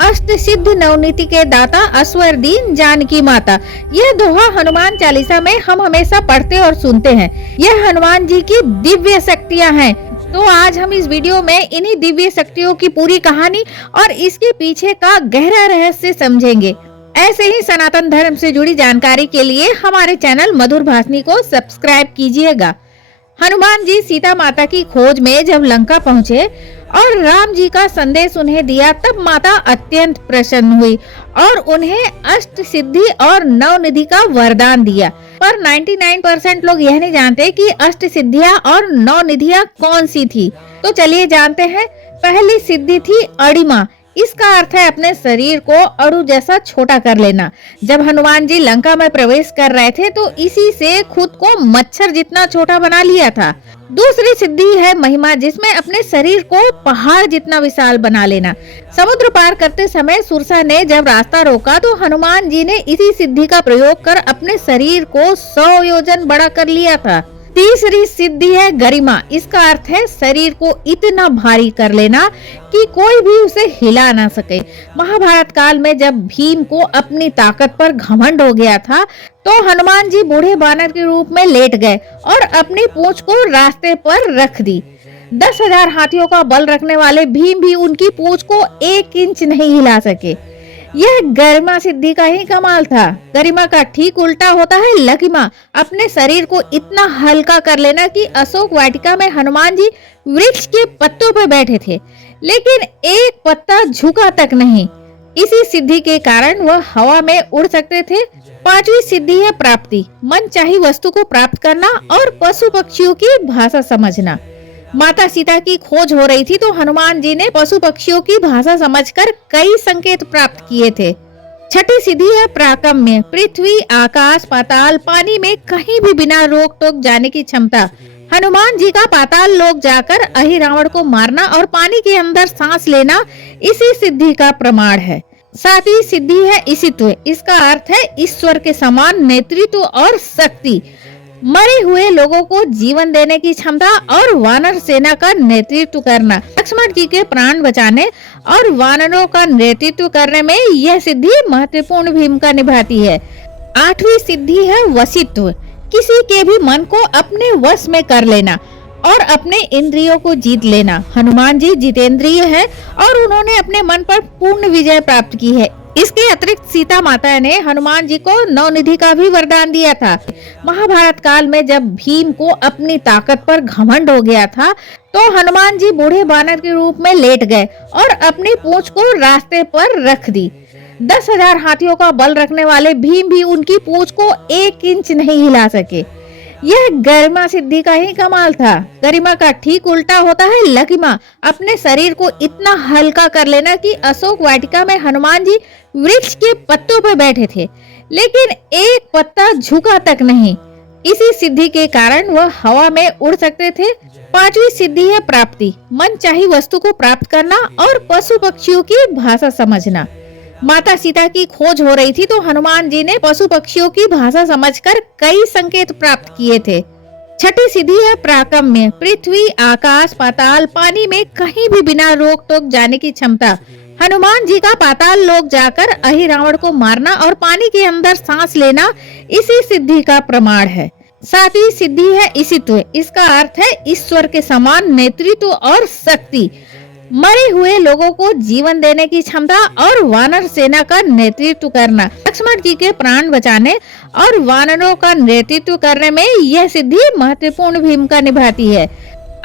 अष्ट सिद्ध नवनीति के दाता अस्वरदीन जानकी माता। यह दोहा हनुमान चालीसा में हम हमेशा पढ़ते और सुनते हैं। यह हनुमान जी की दिव्य शक्तियां हैं। तो आज हम इस वीडियो में इन्हीं दिव्य शक्तियों की पूरी कहानी और इसके पीछे का गहरा रहस्य समझेंगे। ऐसे ही सनातन धर्म से जुड़ी जानकारी के लिए हमारे चैनल मधुर भाषणी को सब्सक्राइब कीजिएगा। हनुमान जी सीता माता की खोज में जब लंका पहुँचे और राम जी का संदेश उन्हें दिया, तब माता अत्यंत प्रसन्न हुई और उन्हें अष्ट सिद्धि और नवनिधि का वरदान दिया। पर 99% लोग यह नहीं जानते कि अष्ट सिद्धियां और नवनिधियां कौन सी थी। तो चलिए जानते हैं। पहली सिद्धि थी अणिमा। इसका अर्थ है अपने शरीर को अणु जैसा छोटा कर लेना। जब हनुमान जी लंका में प्रवेश कर रहे थे तो इसी से खुद को मच्छर जितना छोटा बना लिया था। दूसरी सिद्धि है महिमा, जिसमें अपने शरीर को पहाड़ जितना विशाल बना लेना। समुद्र पार करते समय सुरसा ने जब रास्ता रोका तो हनुमान जी ने इसी सिद्धि का प्रयोग कर अपने शरीर को 100 योजन बड़ा कर लिया था। तीसरी सिद्धि है गरिमा। इसका अर्थ है शरीर को इतना भारी कर लेना कि कोई भी उसे हिला ना सके। महाभारत काल में जब भीम को अपनी ताकत पर घमंड हो गया था तो हनुमान जी बूढ़े बानर के रूप में लेट गए और अपनी पूंछ को रास्ते पर रख दी। 10,000 हाथियों का बल रखने वाले भीम भी उनकी पूंछ को 1 इंच नहीं हिला सके। यह गरिमा सिद्धि का ही कमाल था। गरिमा का ठीक उल्टा होता है लघिमा। अपने शरीर को इतना हल्का कर लेना कि अशोक वाटिका में हनुमान जी वृक्ष के पत्तों पर बैठे थे, लेकिन एक पत्ता झुका तक नहीं। इसी सिद्धि के कारण वह हवा में उड़ सकते थे। पांचवी सिद्धि है प्राप्ति। मन चाही वस्तु को प्राप्त करना और पशु पक्षियों की भाषा समझना। माता सीता की खोज हो रही थी तो हनुमान जी ने पशु पक्षियों की भाषा समझकर कई संकेत प्राप्त किए थे। छठी सिद्धि है प्राकम्य। पृथ्वी, आकाश, पाताल, पानी में कहीं भी बिना रोक टोक जाने की क्षमता। हनुमान जी का पाताल लोक जाकर अहिरावण को मारना और पानी के अंदर सांस लेना इसी सिद्धि का प्रमाण है। सातवीं सिद्धि है ईशित्व। इसका अर्थ है ईश्वर के समान नेतृत्व और शक्ति। मरे हुए लोगों को जीवन देने की क्षमता और वानर सेना का नेतृत्व करना। लक्ष्मण जी के प्राण बचाने और वानरों का नेतृत्व करने में यह सिद्धि महत्वपूर्ण भूमिका निभाती है। आठवीं सिद्धि है वशित्व। किसी के भी मन को अपने वश में कर लेना और अपने इंद्रियों को जीत लेना। हनुमान जी जितेंद्रिय है और उन्होंने अपने मन पर पूर्ण विजय प्राप्त की है। इसके अतिरिक्त सीता माता ने हनुमान जी को नवनिधि का भी वरदान दिया था। महाभारत काल में जब भीम को अपनी ताकत पर घमंड हो गया था तो हनुमान जी बूढ़े बानर के रूप में लेट गए और अपनी पूंछ को रास्ते पर रख दी। 10,000 हाथियों का बल रखने वाले भीम भी उनकी पूंछ को 1 इंच नहीं हिला सके। यह गरिमा सिद्धि का ही कमाल था। गरिमा का ठीक उल्टा होता है लघिमा। अपने शरीर को इतना हल्का कर लेना कि अशोक वाटिका में हनुमान जी वृक्ष के पत्तों पर बैठे थे, लेकिन एक पत्ता झुका तक नहीं। इसी सिद्धि के कारण वह हवा में उड़ सकते थे। पांचवी सिद्धि है प्राप्ति। मन चाही वस्तु को प्राप्त करना और पशु पक्षियों की भाषा समझना। माता सीता की खोज हो रही थी तो हनुमान जी ने पशु पक्षियों की भाषा समझकर कई संकेत प्राप्त किए थे। छठी सिद्धि है प्राकम्य। पृथ्वी, आकाश, पाताल, पानी में कहीं भी बिना रोक टोक जाने की क्षमता। हनुमान जी का पाताल लोक जाकर अहिरावण को मारना और पानी के अंदर सांस लेना इसी सिद्धि का प्रमाण है। सातवीं सिद्धि है ईशित्व। इसका अर्थ है ईश्वर के समान नेतृत्व और शक्ति। मरे हुए लोगों को जीवन देने की क्षमता और वानर सेना का नेतृत्व करना। लक्ष्मण जी के प्राण बचाने और वानरों का नेतृत्व करने में यह सिद्धि महत्वपूर्ण भूमिका निभाती है।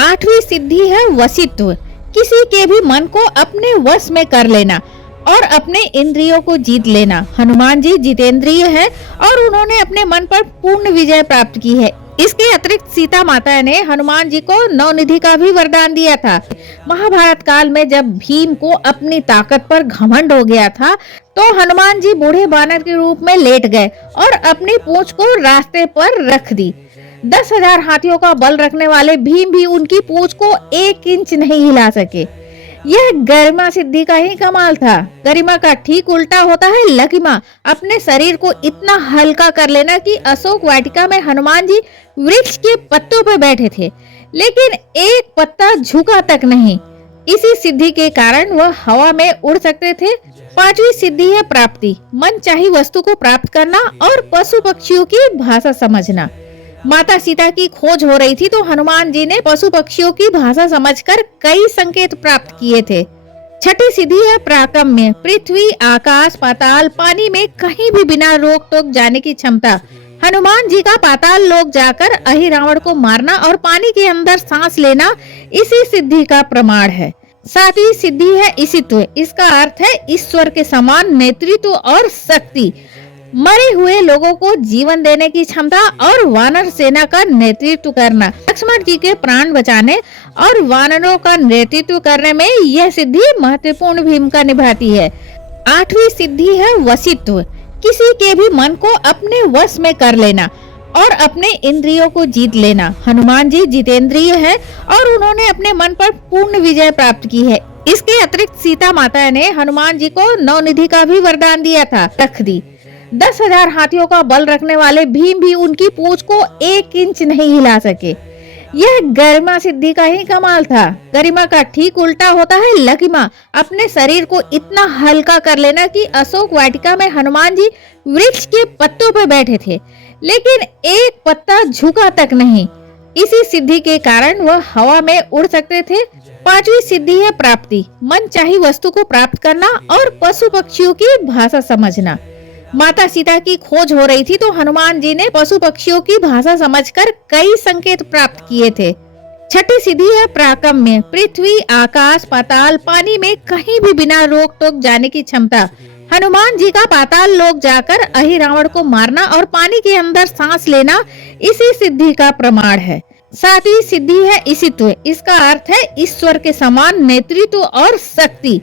आठवीं सिद्धि है वशित्व। किसी के भी मन को अपने वश में कर लेना और अपने इंद्रियों को जीत लेना। हनुमान जी जितेंद्रिय है और उन्होंने अपने मन पर पूर्ण विजय प्राप्त की है। इसके अतिरिक्त सीता माता ने हनुमान जी को नवनिधि का भी वरदान दिया था। महाभारत काल में जब भीम को अपनी ताकत पर घमंड हो गया था तो हनुमान जी बूढ़े बानर के रूप में लेट गए और अपनी पूंछ को रास्ते पर रख दी। 10,000 हाथियों का बल रखने वाले भीम भी उनकी पूंछ को 1 इंच नहीं हिला सके। यह गरिमा सिद्धि का ही कमाल था। गरिमा का ठीक उल्टा होता है लघिमा। अपने शरीर को इतना हल्का कर लेना कि अशोक वाटिका में हनुमान जी वृक्ष के पत्तों पर बैठे थे, लेकिन एक पत्ता झुका तक नहीं। इसी सिद्धि के कारण वह हवा में उड़ सकते थे। पांचवी सिद्धि है प्राप्ति, मन चाही वस्तु को प्राप्त करना और पशु पक्षियों की भाषा समझना। माता सीता की खोज हो रही थी तो हनुमान जी ने पशु पक्षियों की भाषा समझकर कई संकेत प्राप्त किए थे। छठी सिद्धि है प्राकम्य, पृथ्वी, आकाश, पाताल, पानी में कहीं भी बिना रोक टोक जाने की क्षमता। हनुमान जी का पाताल लोक जाकर अहिरावण को मारना और पानी के अंदर सांस लेना इसी सिद्धि का प्रमाण है। सातवीं सिद्धि है ईशित्व, इसका अर्थ है ईश्वर के समान नेतृत्व और शक्ति। मरे हुए लोगों को जीवन देने की क्षमता और वानर सेना का नेतृत्व करना। लक्ष्मण जी के प्राण बचाने और वानरों का नेतृत्व करने में यह सिद्धि महत्वपूर्ण भूमिका निभाती है। आठवीं सिद्धि है वशित्व, किसी के भी मन को अपने वश में कर लेना और अपने इंद्रियों को जीत लेना। हनुमान जी जितेंद्रिय है और उन्होंने अपने मन पर पूर्ण विजय प्राप्त की है। इसके अतिरिक्त सीता माता ने हनुमान जी को नवनिधि का भी वरदान दिया था, रख दी। 10,000 हाथियों का बल रखने वाले भीम भी उनकी पूंछ को 1 इंच नहीं हिला सके। यह गरिमा सिद्धि का ही कमाल था। गरिमा का ठीक उल्टा होता है लकिमा, अपने शरीर को इतना हल्का कर लेना कि अशोक वाटिका में हनुमान जी वृक्ष के पत्तों पर बैठे थे लेकिन एक पत्ता झुका तक नहीं। इसी सिद्धि के कारण वह हवा में उड़ सकते थे। पांचवी सिद्धि है प्राप्ति, मन चाही वस्तु को प्राप्त करना और पशु पक्षियों की भाषा समझना। माता सीता की खोज हो रही थी तो हनुमान जी ने पशु पक्षियों की भाषा समझकर कई संकेत प्राप्त किए थे। छठी सिद्धि है प्राकम्य, पृथ्वी, आकाश, पाताल, पानी में कहीं भी बिना रोक टोक जाने की क्षमता। हनुमान जी का पाताल लोक जाकर अहिरावण को मारना और पानी के अंदर सांस लेना इसी सिद्धि का प्रमाण है। सातवीं सिद्धि है ईशित्व, इसका अर्थ है ईश्वर के समान नेतृत्व और शक्ति।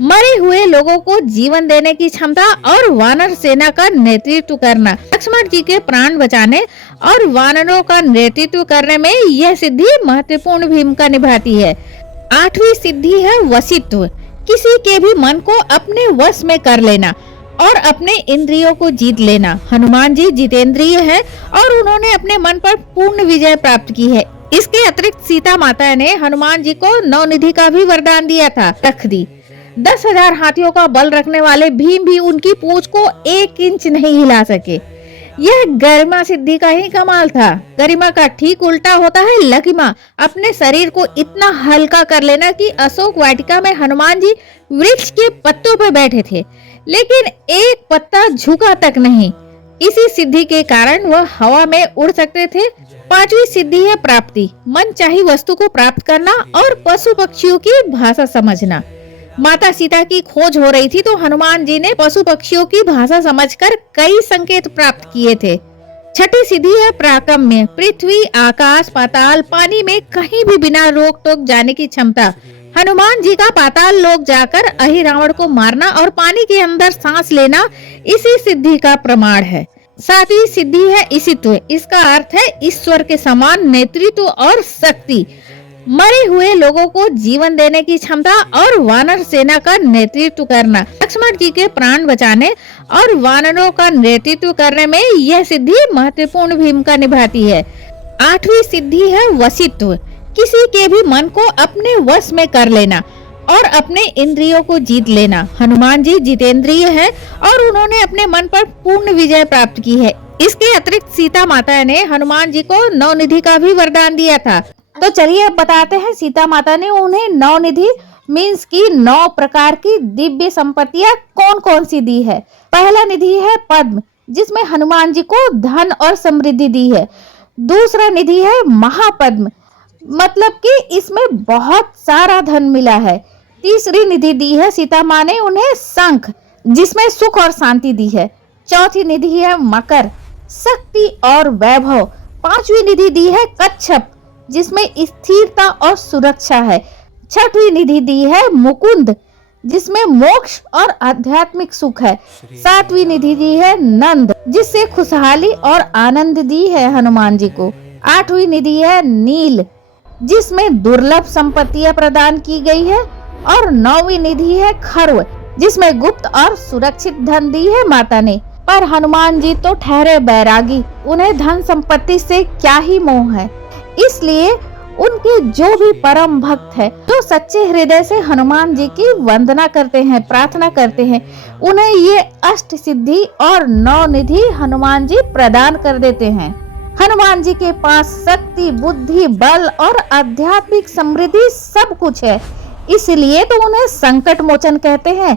मरे हुए लोगों को जीवन देने की क्षमता और वानर सेना का नेतृत्व करना। लक्ष्मण जी के प्राण बचाने और वानरों का नेतृत्व करने में यह सिद्धि महत्वपूर्ण भूमिका निभाती है। आठवीं सिद्धि है वशित्व, किसी के भी मन को अपने वश में कर लेना और अपने इंद्रियों को जीत लेना। हनुमान जी जितेंद्रिय है और उन्होंने अपने मन पर पूर्ण विजय प्राप्त की है। इसके अतिरिक्त सीता माता ने हनुमान जी को नवनिधि का भी वरदान दिया था, रख दी। 10,000 हाथियों का बल रखने वाले भीम भी उनकी पूंछ को 1 इंच नहीं हिला सके। यह गरिमा सिद्धि का ही कमाल था। गरिमा का ठीक उल्टा होता है लकिमा, अपने शरीर को इतना हल्का कर लेना कि अशोक वाटिका में हनुमान जी वृक्ष के पत्तों पर बैठे थे लेकिन एक पत्ता झुका तक नहीं। इसी सिद्धि के कारण वह हवा में उड़ सकते थे। पांचवी सिद्धि है प्राप्ति, मन चाही वस्तु को प्राप्त करना और पशु पक्षियों की भाषा समझना। माता सीता की खोज हो रही थी तो हनुमान जी ने पशु पक्षियों की भाषा समझकर कई संकेत प्राप्त किए थे। छठी सिद्धि है प्राकम्य, पृथ्वी, आकाश, पाताल, पानी में कहीं भी बिना रोक टोक जाने की क्षमता। हनुमान जी का पाताल लोक जाकर अहिरावण को मारना और पानी के अंदर सांस लेना इसी सिद्धि का प्रमाण है। सातवीं सिद्धि है ईशित्व, इसका अर्थ है ईश्वर के समान नेतृत्व और शक्ति। मरे हुए लोगों को जीवन देने की क्षमता और वानर सेना का नेतृत्व करना। लक्ष्मण जी के प्राण बचाने और वानरों का नेतृत्व करने में यह सिद्धि महत्वपूर्ण भूमिका निभाती है। आठवीं सिद्धि है वशित्व, किसी के भी मन को अपने वश में कर लेना और अपने इंद्रियों को जीत लेना। हनुमान जी जितेंद्रिय है और उन्होंने अपने मन पर पूर्ण विजय प्राप्त की है। इसके अतिरिक्त सीता माता ने हनुमान जी को नवनिधि का भी वरदान दिया था। तो चलिए अब बताते हैं सीता माता ने उन्हें नवनिधि मीन्स की 9 प्रकार की दिव्य संपत्तियां कौन कौन सी दी है। पहला निधि है पद्म, जिसमें हनुमान जी को धन और समृद्धि दी है। दूसरा निधि है महापद्म, मतलब कि इसमें बहुत सारा धन मिला है। तीसरी निधि दी है सीता माँ ने उन्हें शंख, जिसमें सुख और शांति दी है। चौथी निधि है मकर, शक्ति और वैभव। पांचवी निधि दी है कच्छप, जिसमें स्थिरता और सुरक्षा है। छठवीं निधि दी है मुकुंद, जिसमें मोक्ष और आध्यात्मिक सुख है। सातवीं निधि दी है नंद, जिससे खुशहाली और आनंद दी है हनुमान जी को। आठवीं निधि है नील, जिसमें दुर्लभ संपत्तियां प्रदान की गई है। और नौवीं निधि है खर्व, जिसमें गुप्त और सुरक्षित धन दी है माता ने। पर हनुमान जी तो ठहरे बैरागी, उन्हें धन संपत्ति से क्या ही मोह है, इसलिए उनके जो भी परम भक्त है, जो सच्चे हृदय से हनुमान जी की वंदना करते हैं, प्रार्थना करते हैं, उन्हें ये अष्ट सिद्धि और 9 निधि हनुमान जी प्रदान कर देते हैं। हनुमान जी के पास शक्ति, बुद्धि, बल और आध्यात्मिक समृद्धि सब कुछ है, इसलिए तो उन्हें संकट मोचन कहते हैं।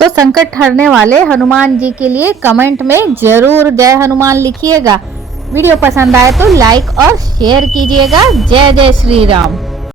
तो संकट हरने वाले हनुमान जी के लिए कमेंट में जरूर जय हनुमान लिखिएगा। वीडियो पसंद आए तो लाइक और शेयर कीजिएगा। जय जय श्री राम।